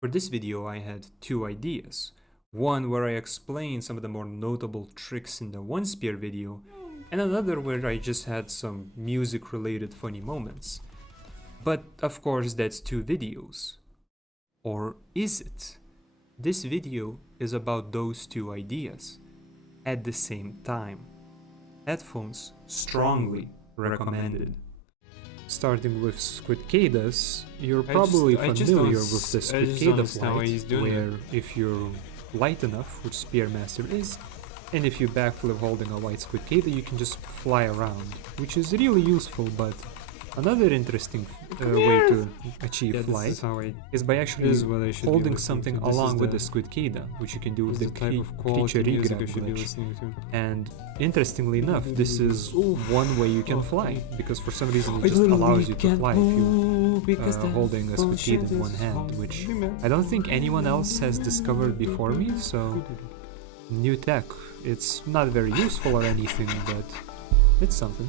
For this video I had two ideas. One where I explained some of the more notable tricks in the one spear video, and another where I just had some music related funny moments. But of course that's two videos. Or is it? This video is about those two ideas at the same time. Headphones strongly recommended. Starting with Squidcadas, you're probably familiar with the Squidcada flight, where if you're light enough, which Spearmaster is, and if you backflip holding a white Squidcada, you can just fly around, which is really useful. But another interesting way to achieve flight is by actually holding something along with the Squidcada, which you can do with the creature regrab glitch. And interestingly enough, this is one way you can fly, because for some reason it just allows you to fly if you're holding a Squidcada in one hand, which I don't think anyone else has discovered before me, so new tech. It's not very useful or anything, but it's something.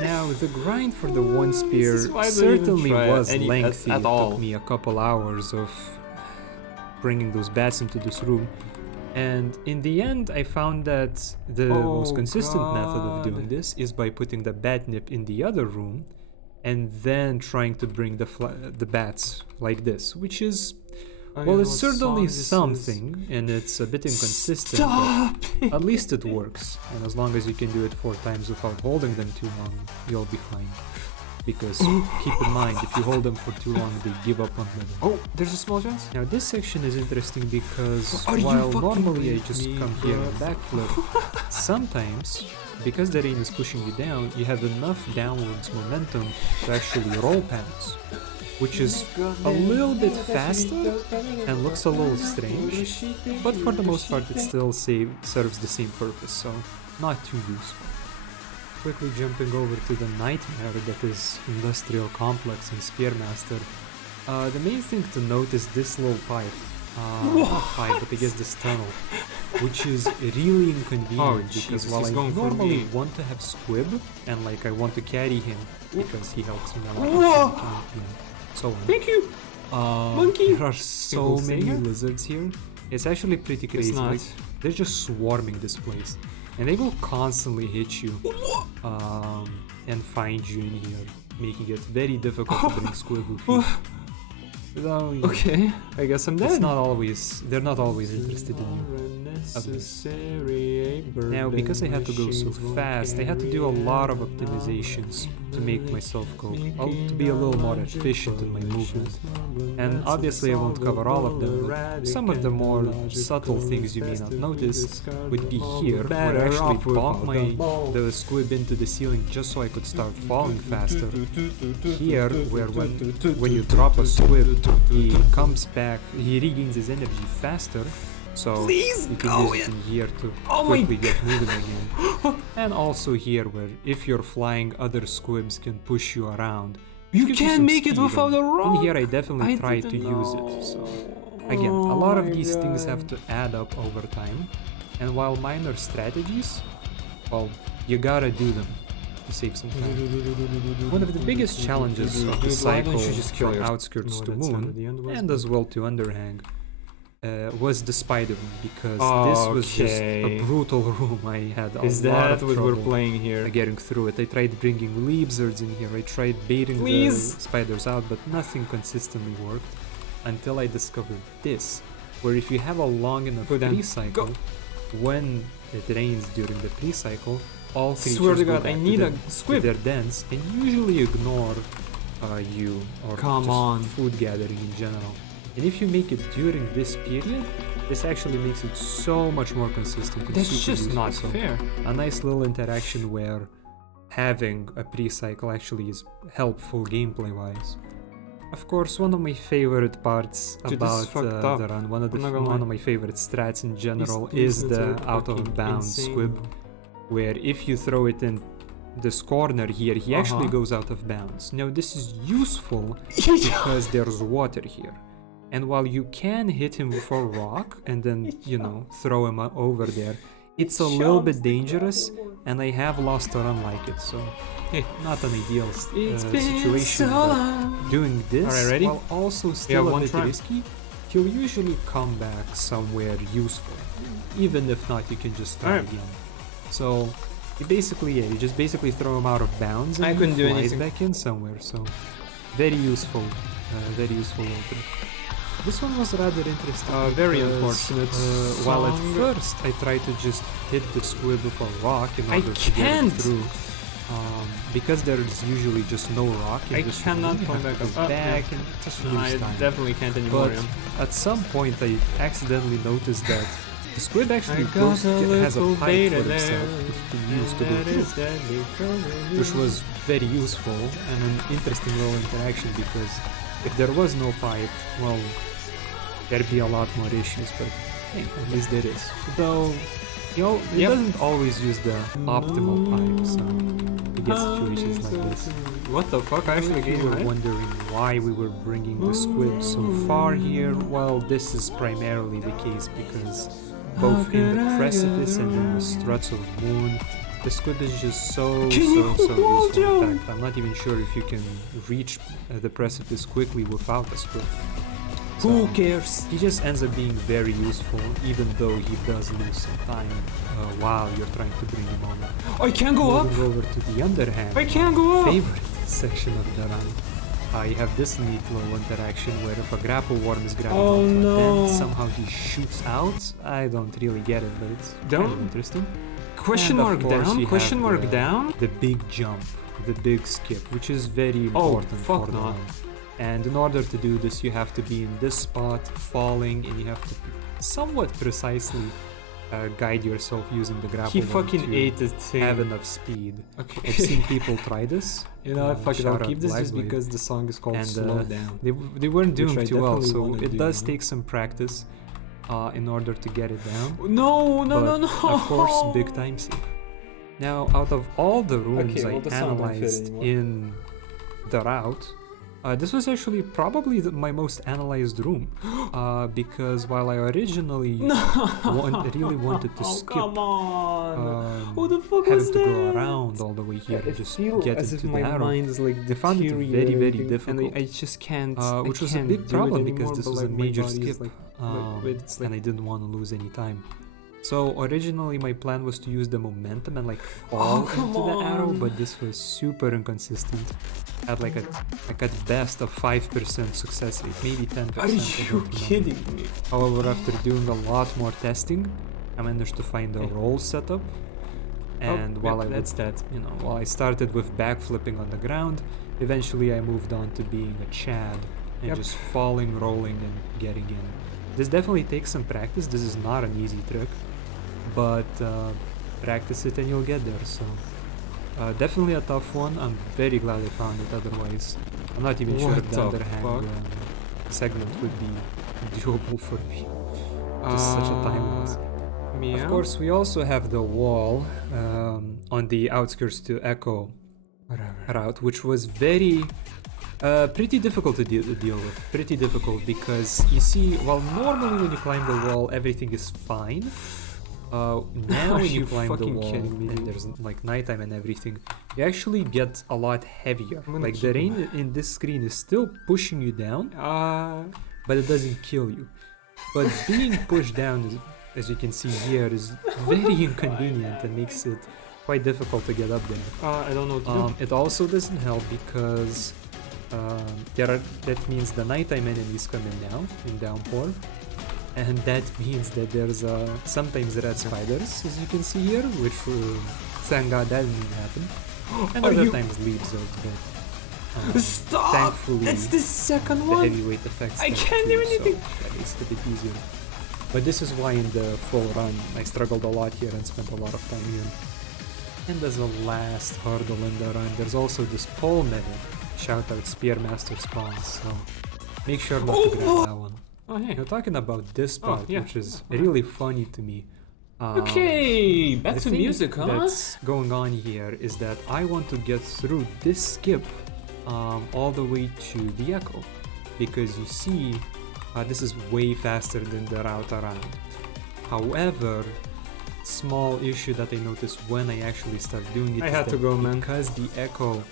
Now, the grind for the one spear certainly was lengthy. It took me a couple hours of bringing those bats into this room. And in the end, I found that the most consistent method of doing this is by putting the bat nip in the other room and then trying to bring the bats like this, which is, well, it's certainly something, and it's a bit inconsistent, but at least it works. And as long as you can do it 4 times without holding them too long, you'll be fine. Because keep in mind, if you hold them for too long, they give up on them. Oh, there's a small chance? Now this section is interesting because while normally I just come here and backflip, sometimes, because the rain is pushing you down, you have enough downwards momentum to actually roll panics, which is a little bit faster and looks a little strange, but for the most part it still serves the same purpose, so not too useful. Quickly jumping over to the nightmare that is Industrial Complex and Spearmaster, the main thing to note is this little pipe. Not pipe, but I guess this tunnel, which is really inconvenient because while I normally want to have Squib and like I want to carry him because he helps me a lot. So on. Thank you! Monkey! There are so many lizards here. It's actually pretty crazy. Like, they're just swarming this place. And they will constantly hit you and find you in here, making it very difficult to bring Squib with you. So, yeah, okay, I guess I'm dead. They're not always interested in you. Now, because I had to go so fast, I had to do a lot of optimizations to make myself to be a little more efficient in my movement. And obviously I won't cover all of them, but some of the more subtle things you may not notice would be here, where I actually bonk the Squib into the ceiling just so I could start falling faster. Here, where when you drop a Squib, he comes back, he regains his energy faster, so you can use it in here to quickly get moving again. And also here, where if you're flying, other Squibs can push you around. You can't make it without a rock! In here I definitely tried to use it, so again, a lot of these things have to add up over time, and while minor strategies, well, you gotta do them to save some time. One of the biggest challenges of the cycle from outskirts to moon, and as well to Underhang, was the spider room, because this was just a brutal room. I had a lot of trouble getting through it. I tried bringing lizards in here, I tried baiting the spiders out, but nothing consistently worked until I discovered this, where if you have a long enough pre-cycle, when it rains during the pre-cycle, all creatures go back to their dens and usually ignore you or food gathering in general. And if you make it during this period, this actually makes it so much more consistent. That's just not fair. A nice little interaction where having a pre-cycle actually is helpful gameplay-wise. Of course, one of my favorite parts about the run, one of my favorite strats in general, is the out-of-bounds Squib, where if you throw it in this corner here, he actually goes out of bounds. Now this is useful because there's water here. And while you can hit him with a rock and then, you know, throw him over there, it's a little bit dangerous, and I have lost a run like it, so not an ideal situation. But doing this while also still a bit risky he'll usually come back somewhere useful. Even if not, you can just try again. So you just basically throw him out of bounds and I couldn't do anything back in somewhere. So very useful little trick. This one was rather interesting. Very because, unfortunate. While at first I tried to just hit the squib with a rock in order to get it through. Because there's usually just no rock. I cannot come back up. Back and just lose time. Definitely can't anymore. But at some point I accidentally noticed that the squid actually has a pipe for himself which he used to go through, which was very useful and an interesting little interaction, because if there was no pipe, well, there'd be a lot more issues, but hey, at least there is. Though, it doesn't always use the optimal pipe, so you get situations like this. What the fuck? I actually If you were wondering why we were bringing the squid so far here, well, this is primarily the case because both in the precipice and in the struts of moon, the squid is just so useful. In fact, I'm not even sure if you can reach the precipice quickly without the squid. So, who cares? He just ends up being very useful, even though he does lose some time while you're trying to bring him on. I can't go up! Over to the Underhang. I can't go up! Favorite section of the run. You have this neat little interaction where if a grapple worm is grabbing then somehow he shoots out. I don't really get it, but it's kind of interesting. Question mark down? Question mark down? The big jump, the big skip, which is very important for the run. And in order to do this, you have to be in this spot, falling, and you have to somewhat precisely guide yourself using the grapple. He fucking ate the thing. Have enough speed. Okay. I've seen people try this. Fuck it, I'll keep this just because the song is called Slow Down. They weren't doing too well, so it does take some practice in order to get it down. No. Of course, big time save. Now, out of all the rooms I analyzed in the route, this was actually probably my most analyzed room, because while I originally really wanted to skip having to go around all the way here and just get into the arrow, I found it very, very difficult. I just can't. Which was a big problem because this was a major skip, and I didn't want to lose any time. So originally my plan was to use the momentum and fall into the arrow, but this was super inconsistent. Had at best a 5% success rate, maybe 10%. Are you kidding me? However, after doing a lot more testing, I managed to find a roll setup. And while I started with backflipping on the ground, eventually I moved on to being a Chad and just falling, rolling, and getting in. This definitely takes some practice. This is not an easy trick, but practice it and you'll get there. So definitely a tough one. I'm very glad I found it. Otherwise, I'm not even sure if the Underhang segment would be doable for me. Just such a time loss. Of course, we also have the wall on the outskirts to Echo route, which was pretty difficult to deal with. Pretty difficult because you see, while normally when you climb the wall everything is fine, now when you climb the wall and there's nighttime and everything, you actually get a lot heavier. The rain in this screen is still pushing you down, but it doesn't kill you. But being pushed down, as you can see here, is very inconvenient and makes it quite difficult to get up there. I don't know what to do. It also doesn't help because that means the nighttime enemies come in now in downpour, and that means that there's sometimes red spiders, as you can see here, which thank God that didn't happen, and other times leaves out. But stop! Thankfully, that's the second one. The heavyweight effects. I can't do anything. So that makes it a bit easier. But this is why in the full run I struggled a lot here and spent a lot of time here. And as a last hurdle in the run, there's also this pole medic. Shout out Spearmaster spawns, so make sure not to grab that one. Oh, hey. You're talking about this spot, which is really funny to me. Okay, back to music, huh? What's going on here is that I want to get through this skip all the way to the Echo, because you see, this is way faster than the route around. However, small issue that I noticed when I actually start doing it I had to go, man. Because the Echo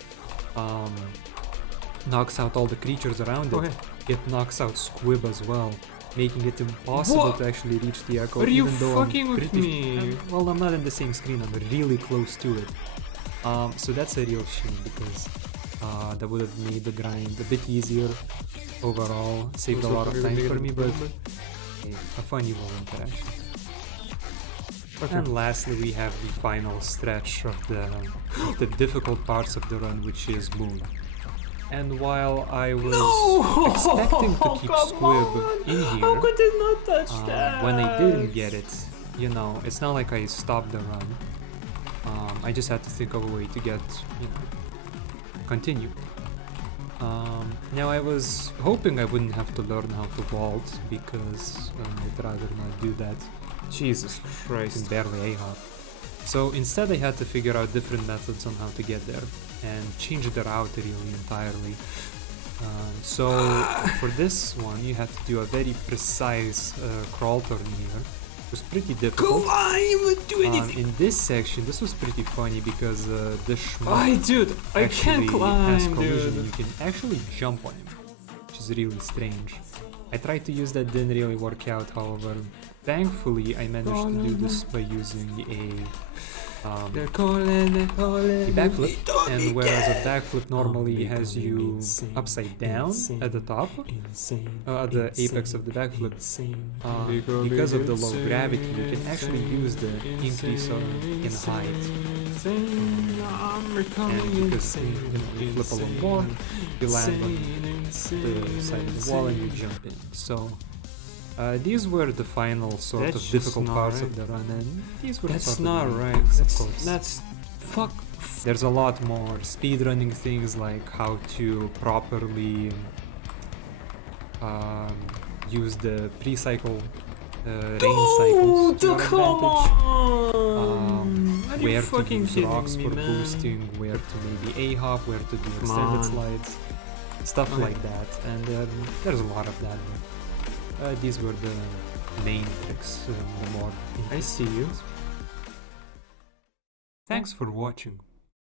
knocks out all the creatures around it, it knocks out Squib as well. making it impossible to actually reach the echo. Are you even though fucking I'm with me? well, I'm not in the same screen, I'm really close to it. So that's a real shame because that would have made the grind a bit easier overall, saved a lot of time for me, but hey, a funny little interaction. Okay. And lastly, we have the final stretch of the difficult parts of the run, which is Moon. And while I was expecting to keep Squib in here, how could it not touch that? when I didn't get it, you know, it's not like I stopped the run. I just had to think of a way to get, you know, continue. Now I was hoping I wouldn't have to learn how to vault because I'd rather not do that. Jesus Christ, barely A-hop. So instead I had to figure out different methods on how to get there and change the route really entirely. So for this one you had to do a very precise crawl turn here. It was pretty difficult. Do anything. In this section, this was pretty funny because the dude, I can't climb, collision. dude. You can actually jump on him, which is really strange. I tried to use that, didn't really work out, however. Thankfully, I managed to do this by using a backflip, and whereas a backflip normally has you upside down at the top, at the apex of the backflip, because of the low gravity, you can actually use the increase in height. And because you flip a little more, you land on the side of the wall and you jump in. So these were the final sort of difficult parts of the run, and these were That's sort of not the right. ones, of course. That's fuck. There's a lot more speedrunning things like how to properly use the pre-cycle rain cycles to your advantage. Where to use rocks for boosting, where to maybe A-hop, where to do extended slides, stuff like that, and there's a lot of that. These were the main tricks, the more I see you. Thanks for watching.